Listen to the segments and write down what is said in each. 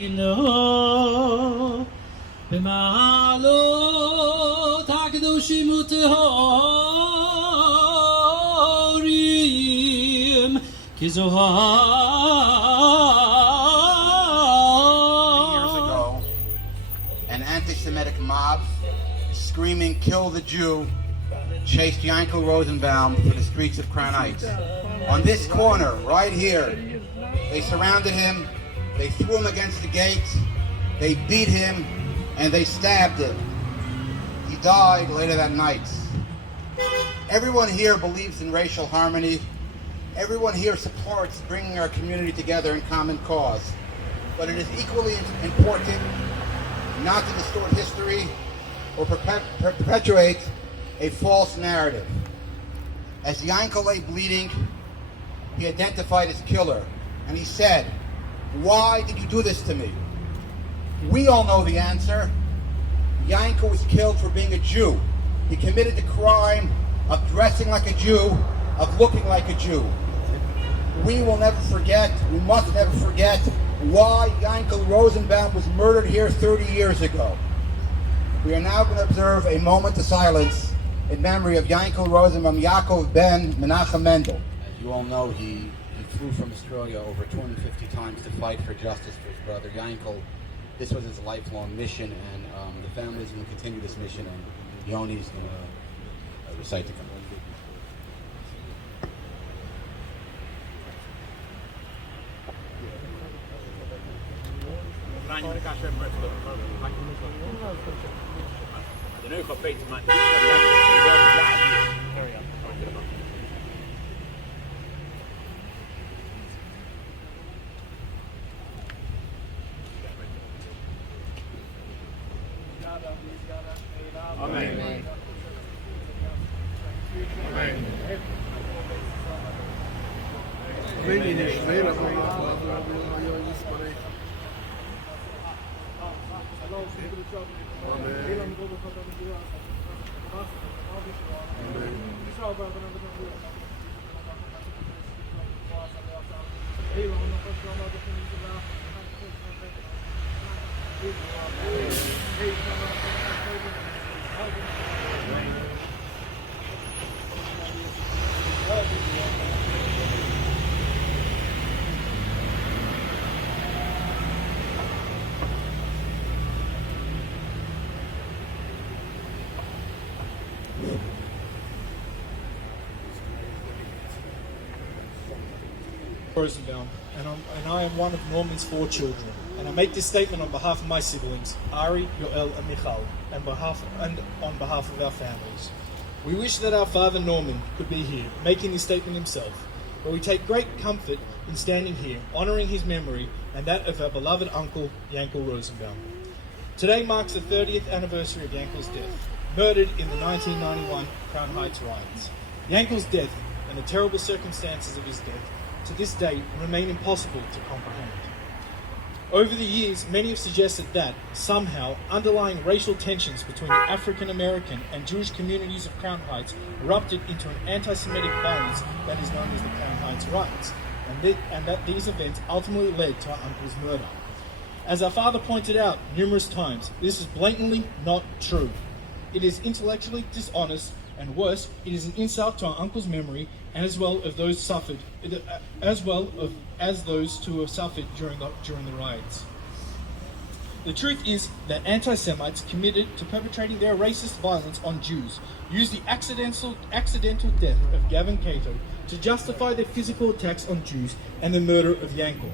לו במעלות הקדושים וטהורים כזוהר. Years ago, an anti-Semitic mob screaming "Kill the Jew" chased Yankel Rosenbaum through the streets of Crown Heights. On this corner, right here, they surrounded him, they threw him against the gate, they beat him, and they stabbed him. He died later that night. Everyone here believes in racial harmony. Everyone here supports bringing our community together in common cause. But it is equally important not to distort history or perpetuate a false narrative. As Yankel lay bleeding, he identified his killer, and he said, "Why did you do this to me?" We all know the answer. Yankel was killed for being a Jew. He committed the crime of dressing like a Jew, of looking like a Jew. We will never forget, we must never forget why Yankel Rosenbaum was murdered here 30 years ago. We are now going to observe a moment of silence in memory of Yankel Rosenbaum Yaakov ben Menachem Mendel. As you all know, he flew from Australia over 250 times to fight for justice for his brother Yankel. This was his lifelong mission, and the family is going to continue this mission, and Yoni is going to recite the comments. Amen. Rosenbaum, and I am one of Norman's 4 children, and I make this statement on behalf of my siblings, Ari, Yoel, and Michal, and on behalf of our families. We wish that our father Norman could be here, making this statement himself, but we take great comfort in standing here, honouring his memory and that of our beloved uncle, Yankel Rosenbaum. Today marks the 30th anniversary of Yankel's death, murdered in the 1991 Crown Heights riots. Yankel's death and the terrible circumstances of his death to this day remain impossible to comprehend. Over the years, many have suggested that, somehow, underlying racial tensions between the African American and Jewish communities of Crown Heights erupted into an anti-Semitic violence that is known as the Crown Heights riots, and that these events ultimately led to our uncle's murder. As our father pointed out numerous times, this is blatantly not true. It is intellectually dishonest, and worse, it is an insult to our uncle's memory, and as those who have suffered during the riots. The truth is that anti-Semites committed to perpetrating their racist violence on Jews used the accidental death of Gavin Cato to justify their physical attacks on Jews and the murder of Yankel.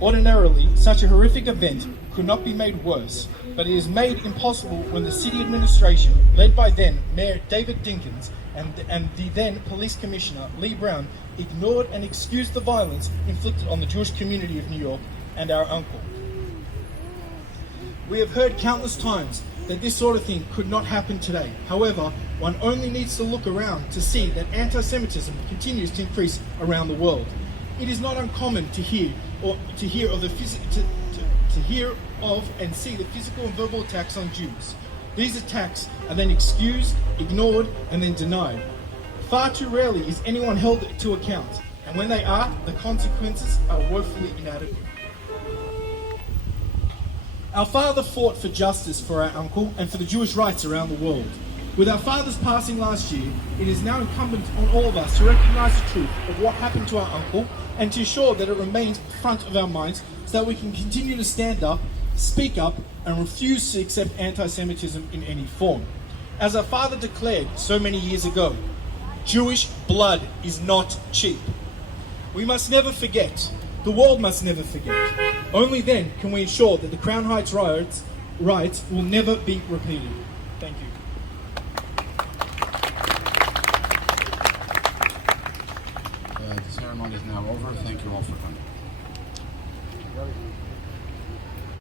Ordinarily, such a horrific event could not be made worse, but it is made impossible when the city administration, led by then Mayor David Dinkins and the then Police Commissioner Lee Brown, ignored and excused the violence inflicted on the Jewish community of New York and our uncle. We have heard countless times that this sort of thing could not happen today. However, one only needs to look around to see that anti-Semitism continues to increase around the world. It is not uncommon to hear of and see the physical and verbal attacks on Jews. These attacks are then excused, ignored, and then denied. Far too rarely is anyone held to account, and when they are, the consequences are woefully inadequate. Our father fought for justice for our uncle and for the Jewish rights around the world. With our father's passing last year, it is now incumbent on all of us to recognise the truth of what happened to our uncle and to ensure that it remains front of our minds so that we can continue to stand up, speak up, and refuse to accept anti-Semitism in any form. As our father declared so many years ago, Jewish blood is not cheap. We must never forget. The world must never forget. Only then can we ensure that the Crown Heights riots will never be repeated. Thank you. The ceremony is now over. Thank you all for coming.